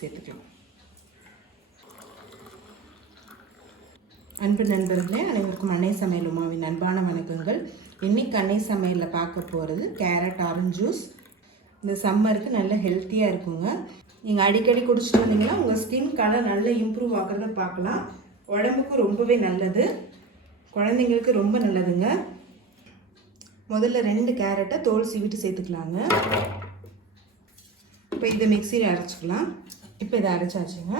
சேர்த்துக்கலாம். அன்பு நண்பர்களே, அனைவருக்கும் அன்னை சமையல் உமாவின் அன்பான வணக்கங்கள். இன்னைக்கு அன்னை சமையலில் பார்க்க போகிறது கேரட் ஆரஞ்சு ஜூஸ். இந்த சம்மருக்கு நல்ல ஹெல்த்தியாக இருக்குங்க. நீங்கள் அடிக்கடி குடிச்சிட்டு வந்தீங்கன்னா உங்கள் ஸ்கின் கலர் நல்லா இம்ப்ரூவ் ஆகிறத பார்க்கலாம். உடம்புக்கு ரொம்பவே நல்லது, குழந்தைங்களுக்கு ரொம்ப நல்லதுங்க. முதல்ல 2 கேரட்டை தோல் சீவிட்டு சேர்த்துக்கலாங்க. இப்போ இதை மிக்சியில் அரைச்சிக்கலாம். இப்போ இதை அரைச்சாச்சுங்க.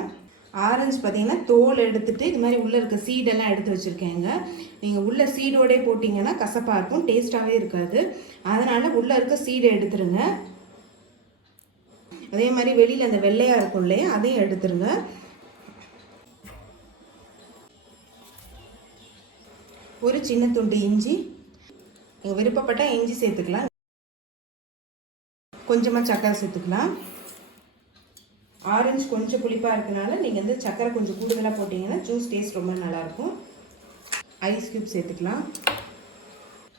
ஆரஞ்சு பார்த்தீங்கன்னா தோல் எடுத்துகிட்டு இது மாதிரி உள்ளே இருக்க சீடெல்லாம் எடுத்து வச்சுருக்கேங்க. நீங்கள் உள்ளே சீடோடே போட்டிங்கன்னா கசப்பாக இருக்கும், டேஸ்ட்டாகவே இருக்காது. அதனால் உள்ளே இருக்க சீடை எடுத்துருங்க. அதே மாதிரி வெளியில் அந்த வெள்ளையாக இருக்கும் இல்லையா, அதையும் எடுத்துருங்க. ஒரு சின்ன துண்டு இஞ்சி, நீங்கள் விருப்பப்பட்டால் இஞ்சி சேர்த்துக்கலாம். கொஞ்சமாக சர்க்கரை சேர்த்துக்கலாம். ஆரஞ்சு கொஞ்சம் புளிப்பாக இருக்கனால நீங்கள் வந்து சர்க்கரை கொஞ்சம் கூடுதலாக போட்டிங்கன்னா ஜூஸ் டேஸ்ட் ரொம்ப நல்லாயிருக்கும். ஐஸ் க்யூப் சேர்த்துக்கலாம்.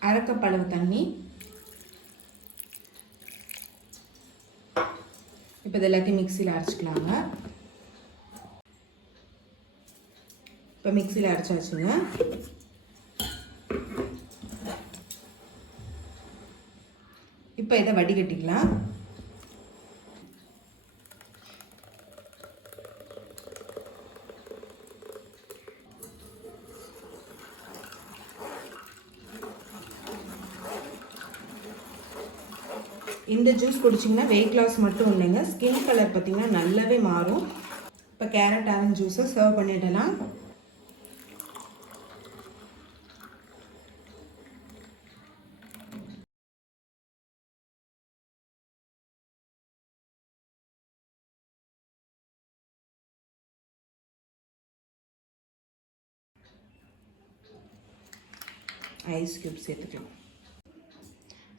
அரை கப் அளவு தண்ணி. இப்போ இது எல்லாத்தையும் மிக்சியில் அரைச்சிக்கலாங்க. இப்போ மிக்சியில் அரைச்சாச்சுங்க. இப்போ இதை வடிகட்டிக்கலாம். இந்த ஜூஸ் குடிச்சிங்கன்னா வெயிட் லாஸ் மட்டும் இல்லைங்க, ஸ்கின் கலர் பார்த்திங்கன்னா நல்லாவே மாறும். இப்போ கேரட் ஆரஞ்சு ஜூஸை சர்வ் பண்ணிடலாம். ஐஸ் க்யூப் சேர்த்துக்கலாம்.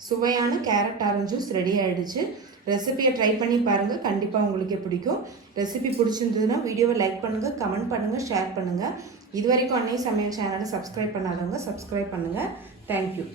சுவையான கேரட் ஆரஞ்சு ஜூஸ் ரெடி ஆகிடுச்சு. ரெசிபியை ட்ரை பண்ணி பாருங்கள், கண்டிப்பாக உங்களுக்கே பிடிக்கும். ரெசிபி பிடிச்சிருந்ததுன்னா வீடியோவை லைக் பண்ணுங்கள், கமெண்ட் பண்ணுங்கள், ஷேர் பண்ணுங்கள். இது வரைக்கும் அன்னை சமையல் சேனலை சப்ஸ்கிரைப் பண்ணாதவங்க சப்ஸ்கிரைப் பண்ணுங்கள். தேங்க்யூ.